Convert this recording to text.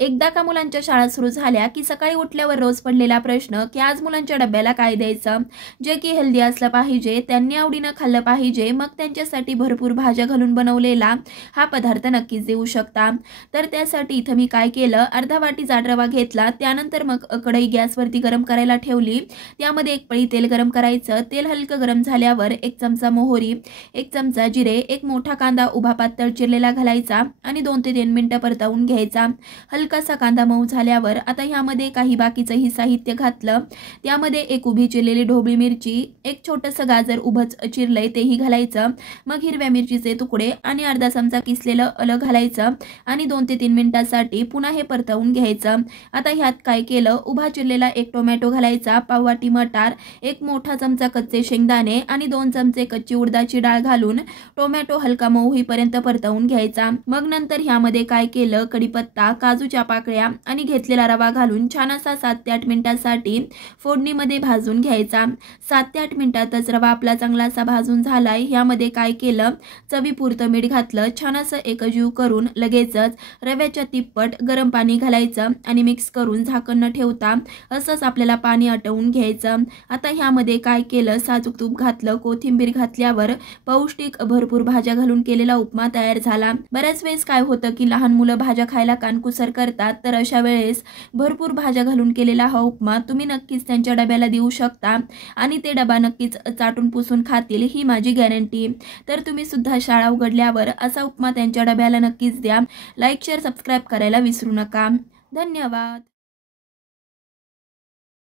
एकदा का मुलांच्या शाळा सुरू झाल्या की सकाळी उठल्यावर रोज पडलेला प्रश्न की आज मुलांच्या डब्याला काय द्यायचं, जे की हेल्दी असलं पाहिजे, त्यांनी आवडीनं खाल्लं पाहिजे, मग त्यांच्यासाठी भरपूर भाज्या घालून बनवलेला हा पदार्थ नक्कीच देऊ शकता। तर त्यासाठी इथं मी काय केलं, अर्धा वाटी जाड रवा घेतला, त्यानंतर मग कढई गॅसवरती गरम करायला ठेवली, त्यामध्ये एक पळी तेल गरम करायचं। तेल हलकं गरम झाल्यावर 1 चमचा मोहरी, 1 चमचा जिरे, 1 मोठा कांदा उभा पातळ चिरलेला घालायचा आणि 2 ते 3 मिनिटं परतवून घ्यायचा। हलकासा कांदा मऊ झाल्यावर आता ह्यामध्ये काही बाकीचंही साहित्य घातलं, त्यामध्ये 1 उभी चिरलेली ढोबळी मिरची, 1 छोटंसं गाजर उभंच चिरलंय तेही घालायचं, मग हिरव्या मिरचीचे तुकडे आणि अर्धा चमचा किसलेलं आलं घालायचं आणि 2 ते 3 मिनिटांसाठी पुन्हा हे परतवून घ्यायचं। आता ह्यात काय केलं, उभा चिरलेला 1 टोमॅटो घालायचा, पाव वाटी मटार, 1 मोठा चमचा कच्चे शेंगदाणे आणि 2 चमचे कच्ची उडदाची डाळ घालून टोमॅटो हलका मऊ होईपर्यंत परतवून घ्यायचा। मग नंतर ह्यामध्ये काय केलं, कढीपत्ता, काजूच्या पाकळ्या आणि घेतलेला रवा घालून छान असा 7 ते 8 मिनिटांसाठी फोडणीमध्ये भाजून घ्यायचा। 7 ते 8 मिनिटातच रवा आपला चांगला असा भाजून झालाय। ह्यामध्ये काय केलं, चवीपुरतं मीठ घातलं, छान असं एकजीव करून लगेचच रव्याच्या तिप्पट गरम पाणी घालायचं आणि मिक्स करून झाकण न ठेवता असंच आपल्याला पाणी आटवून घ्यायचं। आता ह्यामध्ये काय केलं, साजूक तूप घातलं, कोथिंबीर घातल्यावर पौष्टिक भरपूर भाज्या घालून केलेला उपमा तयार झाला। बऱ्याच वेळेस काय होतं की लहान मुलं भाज्या खायला कानकुसर करतात, तर अशा वेळेस भरपूर भाज्या घालून केलेला हा उपमा तुम्ही नक्कीच त्यांच्या डब्याला देऊ शकता आणि ते डबा नक्कीच चाटून पुसून खातील, ही माझी गॅरंटी। तर तुम्ही सुद्धा शाळा उघडल्यावर असा उपमा त्यांच्या डब्याला नक्कीच द्या। लाईक शेअर सबस्क्राईब करायला विसरू नका। धन्यवाद।